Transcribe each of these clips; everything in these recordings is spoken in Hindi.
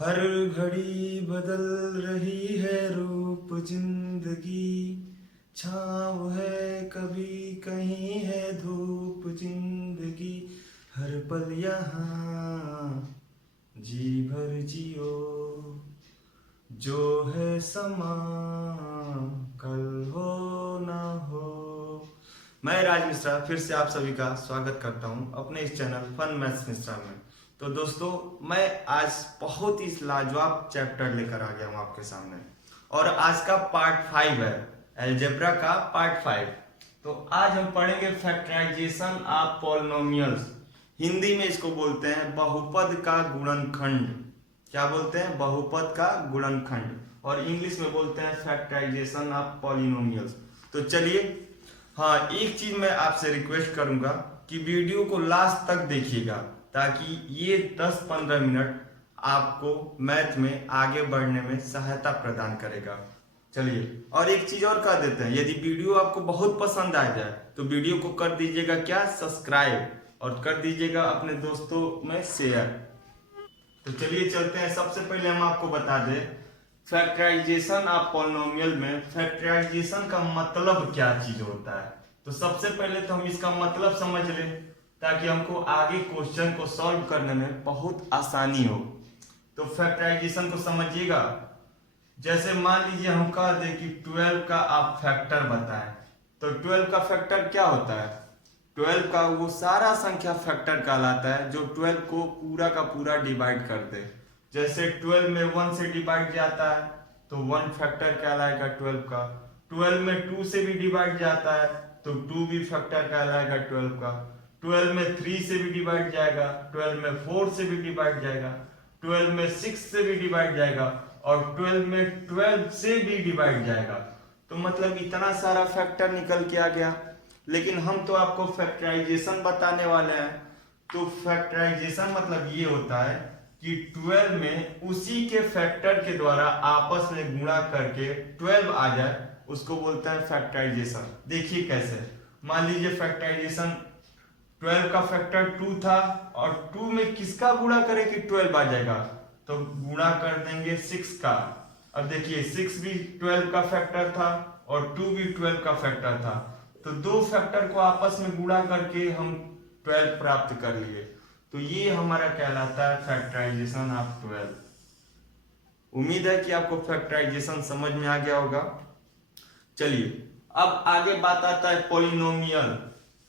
हर घड़ी बदल रही है रूप जिंदगी, छाँव है कभी कहीं है धूप जिंदगी, हर पल यहाँ जी भर जियो, जो है समा कल हो ना हो। मैं राज मिश्रा फिर से आप सभी का स्वागत करता हूं अपने इस चैनल फन मैथ्स मिश्रा में। तो दोस्तों, मैं आज बहुत ही लाजवाब चैप्टर लेकर आ गया हूं आपके सामने, और आज का पार्ट 5 है, अलजेब्रा का पार्ट 5। तो आज हम पढ़ेंगे फैक्टराइजेशन ऑफ पॉलिनोमियल्स। हिंदी में इसको बोलते हैं बहुपद का गुणनखंड। क्या बोलते हैं? बहुपद का गुणनखंड। और इंग्लिश में बोलते हैं फैक्टराइजेशन ऑफ पॉलिनोमियल्स। तो चलिए, हाँ, एक चीज मैं आपसे रिक्वेस्ट करूंगा कि वीडियो को लास्ट तक देखिएगा, ताकि ये 10-15 मिनट आपको मैथ में आगे बढ़ने में सहायता प्रदान करेगा। चलिए, और एक चीज और कर देते हैं, यदि वीडियो आपको बहुत पसंद आ जाए तो वीडियो को कर दीजिएगा क्या, सब्सक्राइब, और कर दीजिएगा अपने दोस्तों में शेयर। तो चलिए चलते हैं। सबसे पहले हम आपको बता दें फैक्टराइजेशन ऑफ पॉलिनोमियल में फैक्टराइजेशन का मतलब क्या चीज होता है। तो सबसे पहले तो हम इसका मतलब समझ लें, ताकि हमको आगे क्वेश्चन को सॉल्व करने में बहुत आसानी हो। तो फैक्टराइजेशन को समझिएगा। जैसे मान लीजिए हम कह दें कि 12 का आप फैक्टर बताएं, तो 12 का फैक्टर क्या होता है? 12 का वो सारा संख्या फैक्टर कहलाता है जो 12 को पूरा का पूरा डिवाइड कर दे। जैसे 12 में 1 से डिवाइड जाता है तो 1 फैक्टर कहलाएगा 12 का। 12 में 2 से भी डिवाइड जाता है तो 2 भी फैक्टर कहलाएगा 12 का। 12 में 3 से भी डिवाइड जाएगा, 12 में 4 से भी डिवाइड जाएगा, 12 में 6 से भी डिवाइड जाएगा, और 12 में 12 से भी डिवाइड जाएगा। तो मतलब इतना सारा फैक्टर निकल के आ गया। लेकिन हम तो आपको फैक्टराइजेशन बताने वाले हैं। तो फैक्टराइजेशन मतलब ये होता है कि 12 में उसी के फैक्टर के द्वारा आपस में गुणा करके 12 आ जाए, उसको बोलते हैं फैक्टराइजेशन। देखिए कैसे। मान लीजिए फैक्टराइजेशन 12 का फैक्टर 2 था, और 2 में किसका गुणा करें कि 12 आ जाएगा, तो गुणा कर देंगे 6 का। अब देखिए 6 भी 12 का फैक्टर था और 2 भी 12 का फैक्टर था, तो दो फैक्टर को आपस में गुणा करके हम 12 प्राप्त कर लिए। तो ये हमारा कहलाता है फैक्टराइजेशन ऑफ 12। उम्मीद है कि आपको फैक्टराइजेशन समझ में आ गया होगा। चलिए, अब आगे बात आता है पॉलिनोमियल।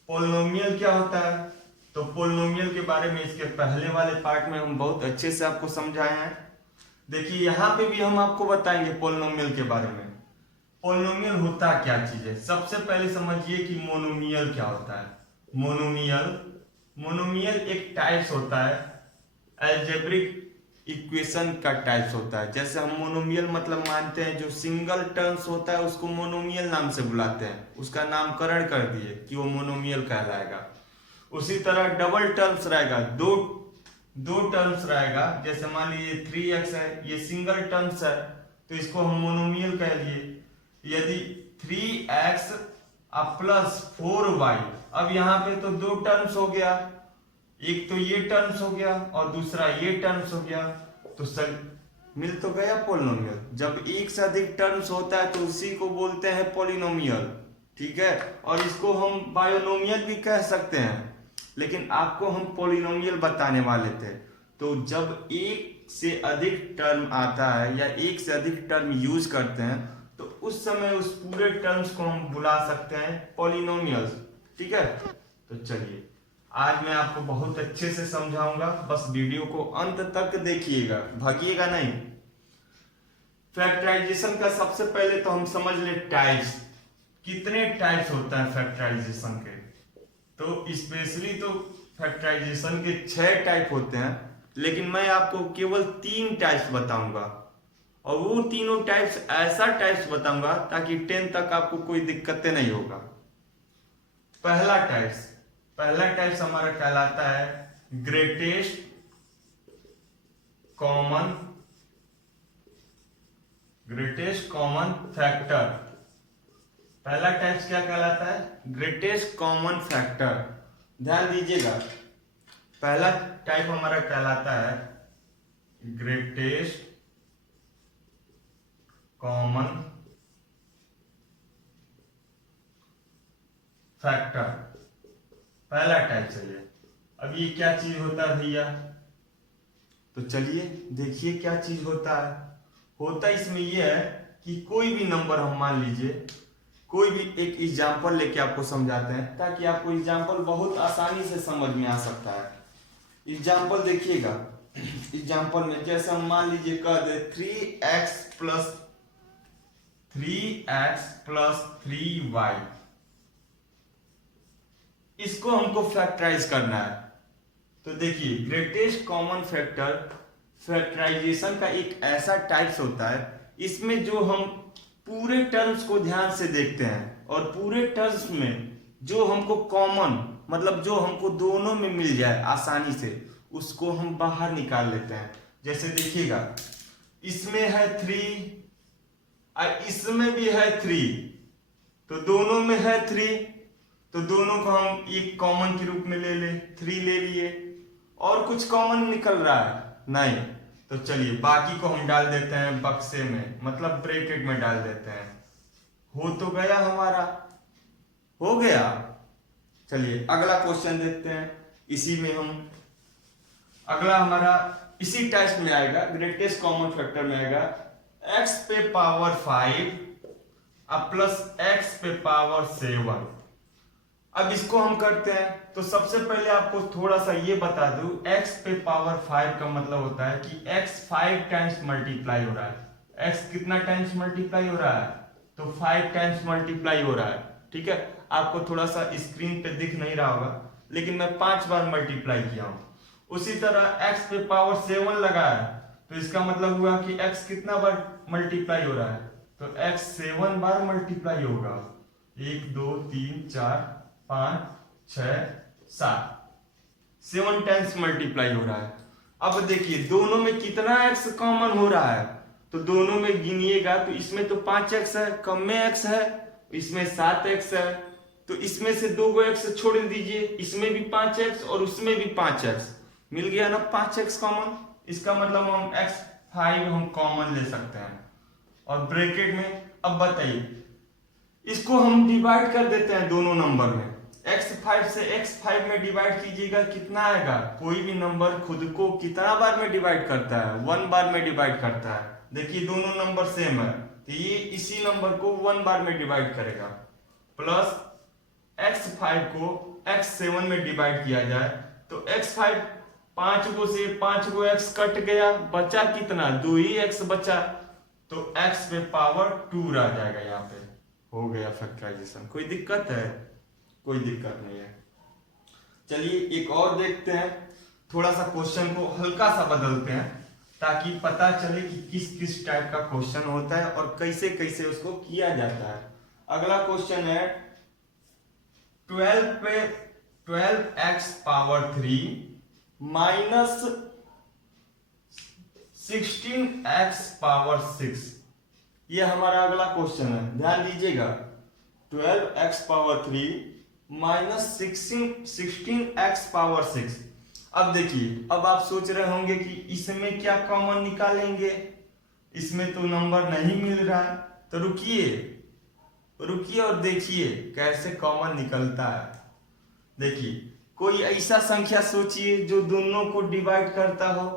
पॉलिनोमियल क्या होता है? तो पॉलिनोमियल के बारे में इसके पहले वाले पार्ट में हम बहुत अच्छे से आपको समझाए हैं। देखिए यहाँ पे भी हम आपको बताएंगे पॉलिनोमियल के बारे में। पॉलिनोमियल होता क्या चीज है? सबसे पहले समझिए कि मोनोमियल क्या होता है। मोनोमियल मोनोमियल एक टाइप्स होता है, अलजेब्रिक इक्वेशन का टाइप्स होता है। जैसे हम मोनोमियल मतलब मानते हैं जो सिंगल टर्म्स होता है उसको मोनोमियल नाम से बुलाते हैं, उसका नामकरण कर दिए कि वो मोनोमियल कहलाएगा। उसी तरह डबल टर्म्स रहेगा, दो टर्म्स रहेगा। जैसे मान लीजिए 3x है, ये सिंगल टर्म्स है तो इसको हम मोनोमियल कह लिए। यदि 3x प्लस 4y, अब यहाँ पे तो दो टर्म्स हो गया, एक तो ये टर्म्स हो गया और दूसरा ये टर्म्स हो गया, तो सब मिल तो गया पॉलिनोमियल। जब एक से अधिक टर्म्स होता है तो उसी को बोलते हैं पॉलिनोमियल, ठीक है। और इसको हम बायोनोमियल भी कह सकते हैं, लेकिन आपको हम पॉलिनोमियल बताने वाले थे। तो जब एक से अधिक टर्म आता है या एक से अधिक टर्म यूज करते हैं तो उस समय उस पूरे टर्म्स को हम बुला सकते हैं पॉलिनोमियल्स, ठीक है। तो चलिए, आज मैं आपको बहुत अच्छे से समझाऊंगा, बस वीडियो को अंत तक देखिएगा, भागिएगा नहीं। फैक्टराइजेशन का सबसे पहले तो हम समझ ले टाइप्स। कितने टाइप्स होता है फैक्टराइजेशन के? तो स्पेशली तो फैक्टराइजेशन के 6 टाइप होते हैं, लेकिन मैं आपको केवल 3 टाइप्स बताऊंगा, और वो तीनों टाइप्स ऐसा टाइप्स बताऊंगा ताकि 10 तक आपको कोई दिक्कतें नहीं होगा। पहला टाइप्स हमारा कहलाता है ग्रेटेस्ट कॉमन फैक्टर। पहला टाइप्स क्या कहलाता है? Greatest common factor. ध्यान दीजिएगा, पहला टाइप हमारा कहलाता है ग्रेटेस्ट कॉमन फैक्टर, पहला टाइप चाहिए। अब ये क्या चीज होता है भैया, तो चलिए देखिए क्या चीज होता है। होता इसमें ये है कि कोई भी नंबर हम मान लीजिए, कोई भी एक एग्जाम्पल लेके आपको समझाते हैं ताकि आपको एग्जाम्पल बहुत आसानी से समझ में आ सकता है। एग्जाम्पल देखिएगा, एग्जाम्पल में जैसे हम मान लीजिए कह दे 3x प्लस 3y, इसको हमको फैक्टराइज करना है। तो देखिए ग्रेटेस्ट कॉमन फैक्टर फैक्टराइजेशन का एक ऐसा टाइप्स होता है, इसमें जो हम पूरे टर्म्स को ध्यान से देखते हैं और पूरे टर्म्स में जो हमको कॉमन मतलब जो हमको दोनों में मिल जाए आसानी से, उसको हम बाहर निकाल लेते हैं। जैसे देखिएगा इसमें है 3 और इसमें भी है 3, तो दोनों में है 3, तो दोनों को हम एक कॉमन के रूप में ले ले, 3 ले लिए। और कुछ कॉमन निकल रहा है नहीं, तो चलिए बाकी को हम डाल देते हैं बक्से में, मतलब ब्रैकेट में डाल देते हैं। हो तो गया हमारा, हो गया। चलिए अगला क्वेश्चन देखते हैं। इसी में हम अगला हमारा इसी टाइप में आएगा, ग्रेटेस्ट कॉमन फैक्टर में आएगा x पे पावर 5 अब प्लस x पे पावर 7। अब इसको हम करते हैं, तो सबसे पहले आपको थोड़ा सा ये बता दूं, x पे पावर 5 का मतलब होता है कि x 5 टाइम्स मल्टीप्लाई हो रहा है। x कितना टाइम्स मल्टीप्लाई हो रहा है, तो 5 टाइम्स मल्टीप्लाई हो रहा है। ठीक है, आपको थोड़ा सा स्क्रीन पे दिख नहीं रहा होगा, लेकिन मैं 5 बार मल्टीप्लाई किया हूं। उसी तरह x पे पावर 7 लगा है, तो इसका मतलब हुआ कि x कितना बार मल्टीप्लाई हो रहा है, तो x 7 बार मल्टीप्लाई होगा। 1 2 3 4 5 6 7, 7 टाइम्स मल्टीप्लाई हो रहा है। अब देखिए दोनों में कितना x कॉमन हो रहा है, तो दोनों में गिनिएगा तो इसमें तो 5x है, कम में x है, इसमें 7x है, तो इसमें से 2 x छोड़ दीजिए, इसमें भी 5x और उसमें भी 5x, मिल गया ना 5x कॉमन। इसका मतलब हम x5 हम कॉमन ले सकते हैं। और ब्रैकेट में अब बताइए, इसको हम डिवाइड कर देते हैं दोनों नंबर में, x5 से x5 में डिवाइड कीजिएगा, कितना आएगा। कोई भी नंबर खुद को कितना बार में डिवाइड करता है, 1 बार में डिवाइड करता है। देखिए दोनों नंबर सेम है, तो ये इसी नंबर को 1 बार में डिवाइड करेगा। प्लस x5 को x7 में डिवाइड किया जाए, तो x5 5 को से 5 को x कट गया, बचा कितना, 2 ही x बचा, तो x पे पावर 2 रह जाएगा। यहाँ पे हो गया फैक्टराइजेशन। कोई दिक्कत है, कोई दिक्कत नहीं है। चलिए एक और देखते हैं, थोड़ा सा क्वेश्चन को हल्का सा बदलते हैं ताकि पता चले कि किस किस टाइप का क्वेश्चन होता है और कैसे कैसे उसको किया जाता है। अगला क्वेश्चन है 12 पे 12x power 3 minus 16x power 6, ये हमारा अगला क्वेश्चन है। ध्यान दीजिएगा 12x power 3 minus 16x power 6। अब देखिए, अब आप सोच रहे होंगे कि इसमें क्या कॉमन निकालेंगे, इसमें तो नंबर नहीं मिल रहा है, तो रुकिए और देखिए कैसे कॉमन निकलता है। देखिए कोई ऐसा संख्या सोचिए जो दोनों को डिवाइड करता हो,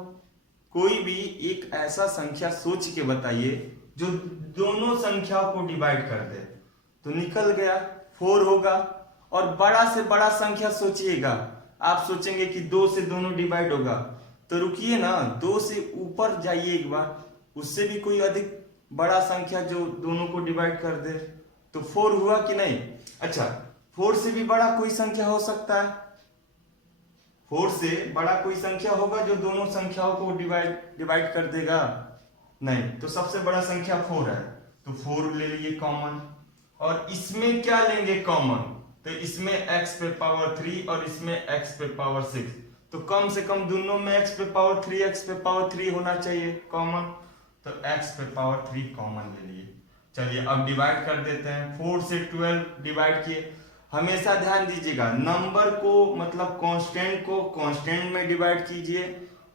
कोई भी एक ऐसा संख्या सोच के बताइए जो दोनों संख्याओं को डिवाइड कर दे, तो निकल गया 4 होगा। और बड़ा से बड़ा संख्या सोचिएगा, आप सोचेंगे कि 2 से दोनों डिवाइड होगा, तो रुकिए ना, 2 से ऊपर जाइए एक बार, उससे भी कोई अधिक बड़ा संख्या जो दोनों को डिवाइड कर दे, तो 4 हुआ कि नहीं। अच्छा 4 से भी बड़ा कोई संख्या हो सकता है, 4 से बड़ा कोई संख्या होगा जो दोनों संख्याओं को डिवाइड कर देगा, नहीं, तो सबसे बड़ा संख्या 4 है, तो 4 ले लिए कॉमन। और इसमें क्या लेंगे कॉमन, तो इसमें x पे पावर 3 और इसमें x पे पावर 6, तो कम से कम दोनों में x पे पावर 3 x पे पावर 3 होना चाहिए कॉमन, तो x पे पावर 3 कॉमन ले लिए। चलिए अब डिवाइड कर देते हैं, 4 से 12 डिवाइड किए। हमेशा ध्यान दीजिएगा, नंबर को मतलब कांस्टेंट को कांस्टेंट में डिवाइड कीजिए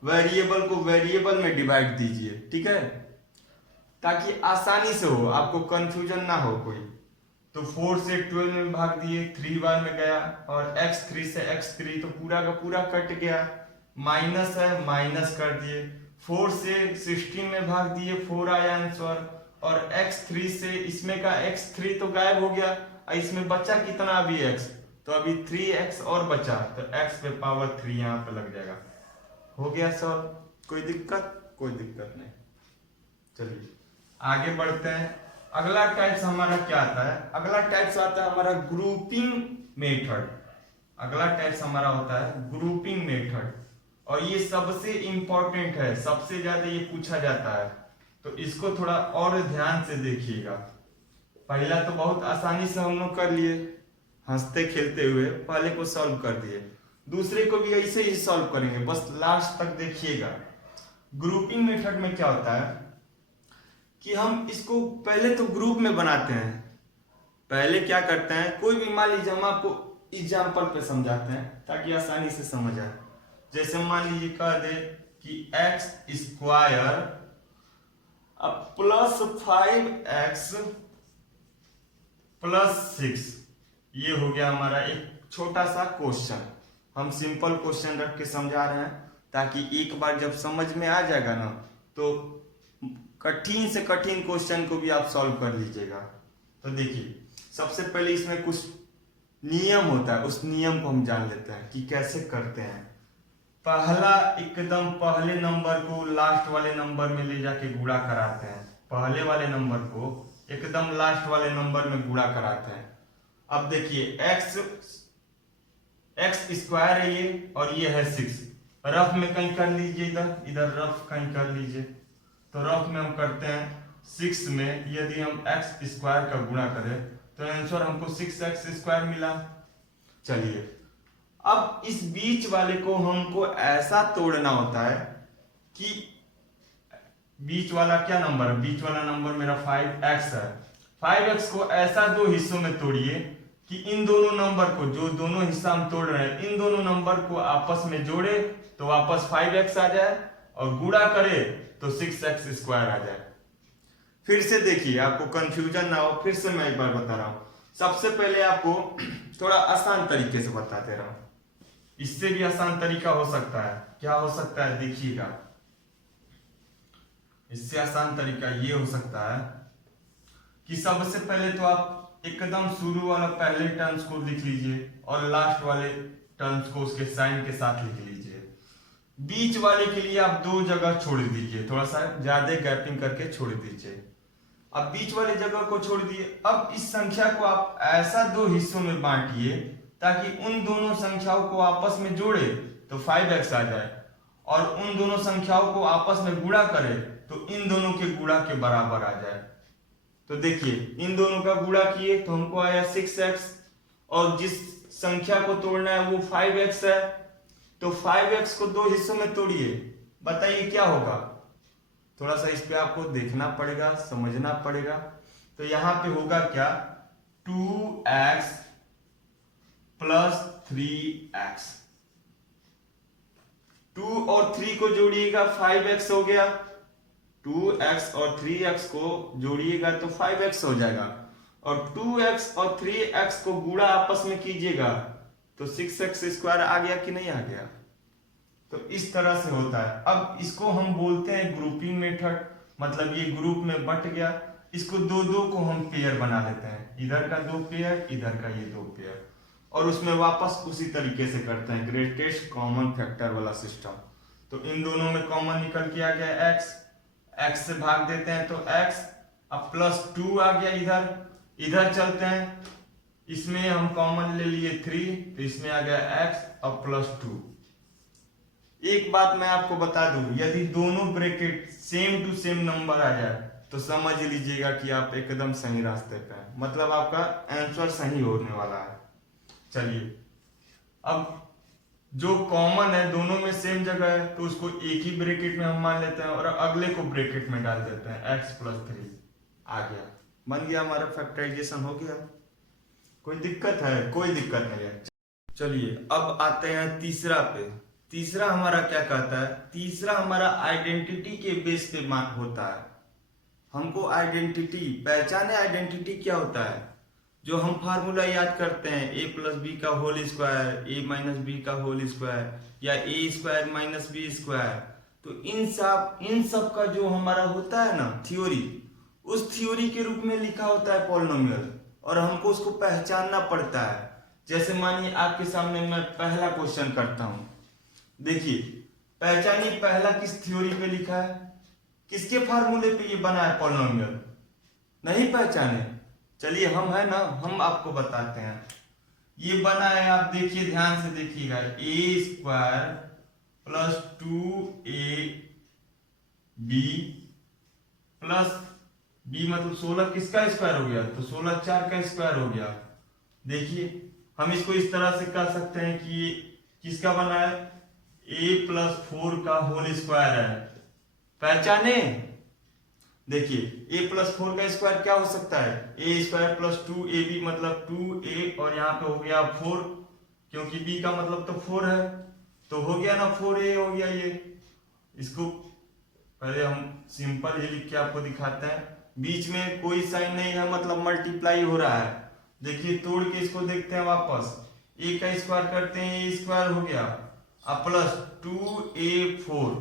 वेरिएबल को वेरिएबल में डिवाइड दीजिए, ठीक है, ताकि आसानी से हो, आपको कंफ्यूजन ना हो कोई। तो 4 से 12 में भाग दिए, 3 बार में गया, और x3 से x3 तो पूरा का पूरा कट गया, माइनस है माइनस कर दिए, 4 से 16 में भाग दिए, 4 आया आंसर, और x3 से इसमें का x3 तो गायब हो गया, इसमें बचा कितना अभी x, तो अभी 3x और बचा, तो x पे पावर 3 यहाँ पे लग जाएगा। हो गया सॉल्व, कोई दिक्कत? कोई दिक्कत नहीं। चलिए आगे बढ़ते हैं। अगला टाइप्स हमारा क्या आता है? अगला टाइप्स आता है हमारा ग्रुपिंग मेथड। अगला टाइप्स हमारा होता है ग्रुपिंग मेथड, और ये सबसे इंपॉर्टेंट है, सबसे ज्यादा ये पूछा जाता है, तो इसको थोड़ा और ध्यान से देखिएगा। पहला तो बहुत आसानी से हम लोग कर लिए, हंसते खेलते हुए पहले को सॉल्व कर दिए, दूसरे को भी ऐसे ही सॉल्व करेंगे, बस लास्ट तक देखिएगा। ग्रुपिंग मेथड में क्या होता है कि हम इसको पहले तो ग्रुप में बनाते हैं। पहले क्या करते हैं, कोई भी मान लीजिए, हम आपको एग्जाम्पल पे समझाते हैं ताकि आसानी से समझ आए। जैसे मान लीजिए कह दे कि x स्क्वायर अब प्लस 5x प्लस 6, ये हो गया हमारा एक छोटा सा क्वेश्चन। हम सिंपल क्वेश्चन रख के समझा रहे हैं ताकि एक बार जब समझ में आ जाएगा ना, तो कठिन से कठिन क्वेश्चन को भी आप सॉल्व कर लीजिएगा। तो देखिए, सबसे पहले इसमें कुछ नियम होता है, उस नियम को हम जान लेते हैं कि कैसे करते हैं। पहला, एकदम पहले नंबर को लास्ट वाले नंबर में ले जाके गुणा कराते हैं, पहले वाले नंबर को एकदम लास्ट वाले नंबर में गुणा कराते हैं। अब देखिए x स्क्वायर है ये, और ये है 6, रफ में कहीं कर लीजिए, इधर रफ कहीं कर लीजिए। तो रफ में हम करते हैं 6 में यदि हम x स्क्वायर का गुणा करें तो आंसर हमको 6x स्क्वायर मिला। चलिए अब इस बीच वाले को हमको ऐसा तोड़ना होता है कि बीच वाला क्या नंबर है, बीच वाला नंबर मेरा 5x है, 5x को ऐसा दो हिस्सों में तोड़िए कि इन दोनों नंबर को, जो दोनों हिस्सा हम तोड़ रहे हैं, इन दोनों नंबर को आपस में जोड़े तो वापस 5x आ जाए, और गुणा करे तो 6x स्क्वायर आ जाए। फिर से देखिए, आपको कंफ्यूजन ना हो, फिर से मैं एक बार बता रहा हूं। सबसे पहले आपको थोड़ा आसान तरीके से बताते रहा हूं, इससे भी आसान तरीका हो सकता है। क्या हो सकता है देखिएगा, इससे आसान तरीका ये हो सकता है कि सबसे पहले तो आप एकदम शुरू वाला पहले टर्म्स को लिख लीजिए और लास्ट वाले टर्म्स को उसके साइन के साथ लिख लीजिए। बीच वाले के लिए आप दो जगह छोड़ दीजिए, थोड़ा सा ज्यादा गैपिंग करके छोड़ दीजिए। अब बीच वाले जगह को छोड़ दिए। अब इस संख्या को आप ऐसा दो हिस्सों में बांटिए ताकि उन दोनों संख्याओं को आपस में जोड़े तो 5x आ जाए, और उन दोनों संख्याओं को आपस में गुणा करे तो इन दोनों के गुणा के बराबर आ जाए। तो देखिए, इन दोनों का गुणा किए तो हमको आया 6x, और जिस संख्या को तोड़ना है वो 5x है, तो 5x को दो हिस्सों में तोड़िए, बताइए क्या होगा। थोड़ा सा इस पे आपको देखना पड़ेगा, समझना पड़ेगा। तो यहां पे होगा क्या, 2x प्लस 3x, 2 और 3 को जोड़िएगा 5x हो गया, 2x और 3x को जोड़िएगा तो 5x हो जाएगा, और 2x और 3x को गुणा आपस में कीजिएगा तो 6x स्क्वायर आ गया कि नहीं आ गया। तो इस तरह से होता है। अब इसको हम बोलते हैं ग्रुपिंग मेथड, मतलब ये ग्रुप में बट गया। इसको दो दो को हम पेयर बना लेते हैं, इधर का 2 पेयर, इधर का ये 2 पेयर, और उसमें वापस उसी तरीके से करते हैं, ग्रेटेस्ट कॉमन फैक्टर वाला सिस्टम। तो इन दोनों में कॉमन निकल के आ गया x से भाग देते हैं तो x, अब प्लस 2 आ गया, इधर चलते हैं, इसमें हम कॉमन ले लिए 3, तो इसमें आ गया x और प्लस 2। एक बात मैं आपको बता दूं, यदि दोनों bracket same to same number आ जाए तो समझ लीजिएगा कि आप एकदम सही रास्ते पे हैं, मतलब आपका आंसर सही होने वाला है। चलिए, अब जो कॉमन है दोनों में सेम जगह है तो उसको एक ही ब्रैकेट में हम मान लेते हैं और अगले को ब्रैकेट में डाल देते हैं, x प्लस 3 आ गया, बन गया, हमारा फैक्टराइजेशन हो गया। कोई दिक्कत है? कोई दिक्कत नहीं है। चलिए अब आते हैं तीसरा पे। तीसरा हमारा क्या कहता है, तीसरा हमारा आइडेंटिटी के बेस पे मान होता है। हमको आइडेंटिटी पहचाने, आइडेंटिटी क्या होता है, जो हम फार्मूला याद करते हैं ए प्लस बी का होल स्क्वायर, ए माइनस बी का होल स्क्वायर, या ए स्क्वायर माइनस बी स्क्वायर। तो इन सब का जो हमारा होता है ना थ्योरी, उस थ्योरी के रूप में लिखा होता है पॉलिनोमियल, और हमको उसको पहचानना पड़ता है। जैसे मानिए आपके सामने मैं पहला क्वेश्चन करता हूं, देखिए पहचानिए पहला किस थ्योरी पे लिखा है, किसके फार्मूले पे ये बना है पॉलिनोमियल, नहीं पहचाने? चलिए हम है ना, हम आपको बताते हैं। ये बना है, आप देखिए ध्यान से देखिएगा, a square plus 2ab plus b मतलब 16 किसका स्क्वायर हो गया, तो 16 4 का स्क्वायर हो गया। देखिए हम इसको इस तरह से कह सकते हैं कि ये किसका बना है, a प्लस 4 का होल स्क्वायर है। पहचाने? देखिए a प्लस 4 का स्क्वायर क्या हो सकता है, a स्क्वायर प्लस 2ab मतलब 2a, और यहाँ पे हो गया 4, क्योंकि b का मतलब तो 4 है, तो हो गया ना 4a हो गया। ये इसको पहले हम सिंपल ही लिख के आपको दिखाते हैं, बीच में कोई साइन नहीं है मतलब मल्टीप्लाई हो रहा है। देखिए तोड़ के इसको देखते हैं वापस, a का स्क्वायर करते हैं, a स्क्वायर हो गया, अब प्लस 2a4,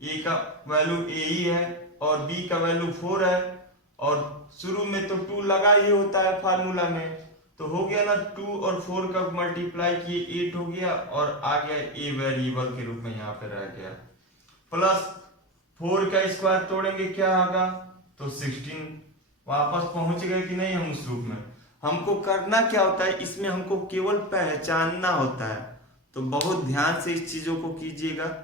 a का वैल्यू a ही है और b का वैल्यू 4 है, और शुरू में तो 2 लगा ही होता है फार्मूला में, तो हो गया ना 2 और 4 का मल्टीप्लाई किए 8 हो गया, और आ गया a वेरिएबल के रूप में यहाँ पे रह गया। प्लस 4 का स्क्वायर तोड़ेंगे क्या होगा, तो 16, वापस पहुंच गए कि नहीं हम उस रूप में। हमको करना क्या होता है, इसमें हमको केवल पहचानना होता है, तो बहुत ध्यान से इस चीजों को कीजिएगा।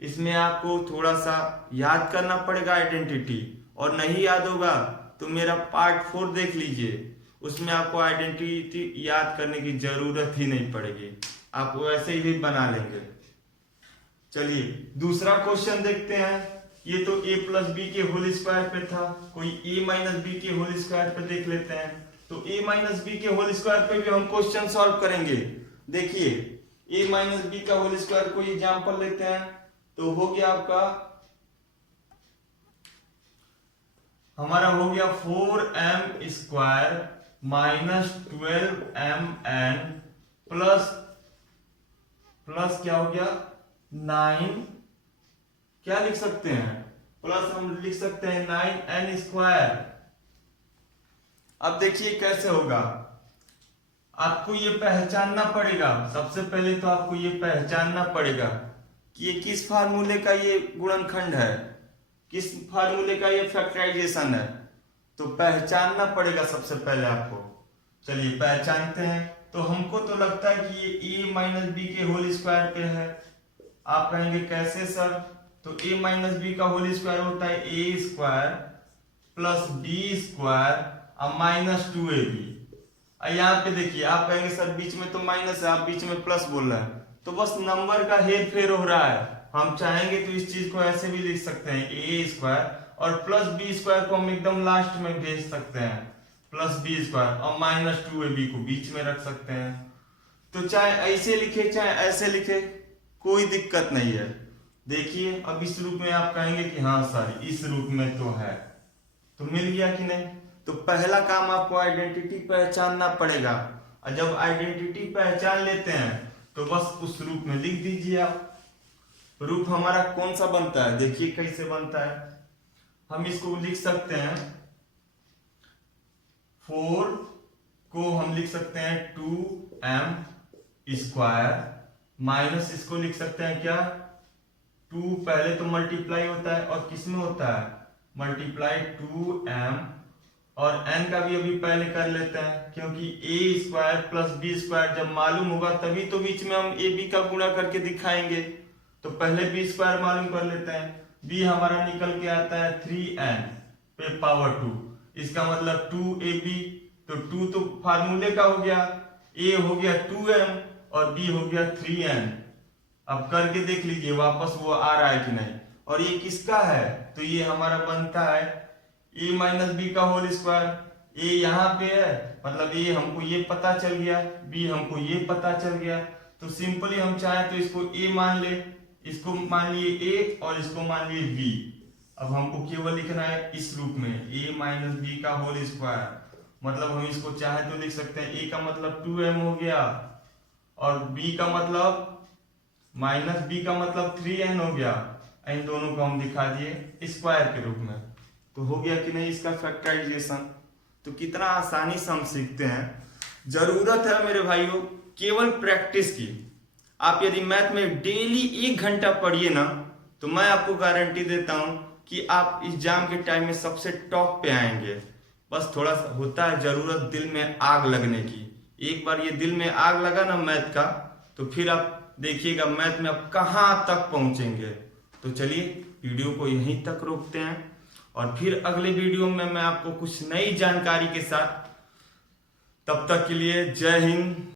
इसमें आपको थोड़ा सा याद करना पड़ेगा आइडेंटिटी, और नहीं याद होगा तो मेरा पार्ट 4 देख लीजिए, उसमें आपको आइडेंटिटी याद करने की जरूरत ही नहीं पड़ेगी, आप वैसे ही बना लेंगे। चलिए दूसरा क्वेश्चन देखते हैं। ये तो a प्लस बी के होल स्क्वायर पे था, कोई a माइनस बी के होल स्क्वायर पे देख लेते हैं। तो a माइनस बी के होल स्क्वायर पे भी हम क्वेश्चन सॉल्व करेंगे। देखिए a माइनस बी का होल स्क्वायर कोई एग्जांपल लेते हैं, तो हो गया आपका, हमारा हो गया 4m square minus 12mn plus क्या हो गया 9, क्या लिख सकते हैं, प्लस हम लिख सकते हैं 9n स्क्वायर। अब देखिए कैसे होगा, आपको ये पहचानना पड़ेगा, सबसे पहले तो आपको ये पहचानना पड़ेगा कि ये किस फार्मूले का ये गुणनखंड है, किस फार्मूले का ये फैक्टराइजेशन है, तो पहचानना पड़ेगा सबसे पहले आपको। चलिए पहचानते हैं। तो हमको तो लगता है कि ये a माइनस बी के होल स्क्वायर पे है। आप कहेंगे कैसे सर, तो a माइनस बी का होल स्क्वायर होता है a square plus B square और माइनस 2ab। यहाँ पे देखिए आप कहेंगे सर बीच में तो माइनस है, आप बीच में प्लस बोल रहे हैं, तो बस नंबर का हेर फेर हो रहा है। हम चाहेंगे तो इस चीज को ऐसे भी लिख सकते हैं a स्क्वायर और प्लस बी स्क्वायर को हम एकदम लास्ट में भेज सकते हैं, प्लस बी स्क्वायर और माइनस 2ab को बीच में रख सकते हैं। तो चाहे ऐसे लिखे चाहे ऐसे लिखे कोई दिक्कत नहीं है। देखिए अब इस रूप में आप कहेंगे कि हाँ सर इस रूप में तो है, तो मिल गया कि नहीं। तो पहला काम आपको आइडेंटिटी पहचानना पड़ेगा, और जब आइडेंटिटी पहचान लेते हैं तो बस उस रूप में लिख दीजिए आप। रूप हमारा कौन सा बनता है, देखिए कैसे बनता है। हम इसको लिख सकते हैं 4 को हम लिख सकते हैं 2m स्क्वायर माइनस इसको लिख सकते हैं क्या 2, पहले तो मल्टीप्लाई होता है और किस में होता है मल्टीप्लाई 2m, और n का भी अभी पहले कर लेते हैं क्योंकि a square plus B square जब मालूम होगा तभी तो बीच में हम ए बी का गुणा करके दिखाएंगे। तो पहले बी स्क्वायर मालूम कर लेते हैं, b हमारा निकल के आता है 3n पे पावर 2, इसका मतलब 2ab, तो 2 तो फार्मूले का हो गया, a हो गया 2m और b हो गया 3n। अब करके देख लीजिए वापस वो आ रहा है कि नहीं। और ये किसका है, तो ये हमारा बनता है a माइनस बी का होल स्क्वायर। a यहाँ पे है मतलब a हमको ये पता चल गया, b हमको ये पता चल गया, तो सिंपली हम चाहे तो इसको a मान ले, इसको मान लिए a और इसको मान लिए b। अब हमको केवल लिखना है इस रूप में a माइनस बी का होल स्क्वायर। मतलब हम इसको चाहे तो लिख सकते हैं a का मतलब 2m हो गया और b का मतलब माइनस बी का मतलब 3n हो गया। इन दोनों को हम दिखा दिए स्क्वायर के रूप में। तो हो गया कि नहीं इसका फैक्टराइजेशन। तो कितना आसानी से हम सीखते हैं। जरूरत है मेरे भाइयों केवल प्रैक्टिस की। आप यदि मैथ में डेली 1 घंटा पढ़िए ना तो मैं आपको गारंटी देता हूं कि आप एग्जाम के टाइम में सबसे टॉप पे आएंगे। बस थोड़ा सा होता है जरूरत दिल में आग लगने की। एक बार ये दिल में आग लगा ना मैथ का तो फिर आप देखिएगा मैथ में आप कहां तक पहुंचेंगे। तो चलिए वीडियो को यहीं तक रोकते हैं और फिर अगले वीडियो में मैं आपको कुछ नई जानकारी के साथ, तब तक के लिए जय हिंद।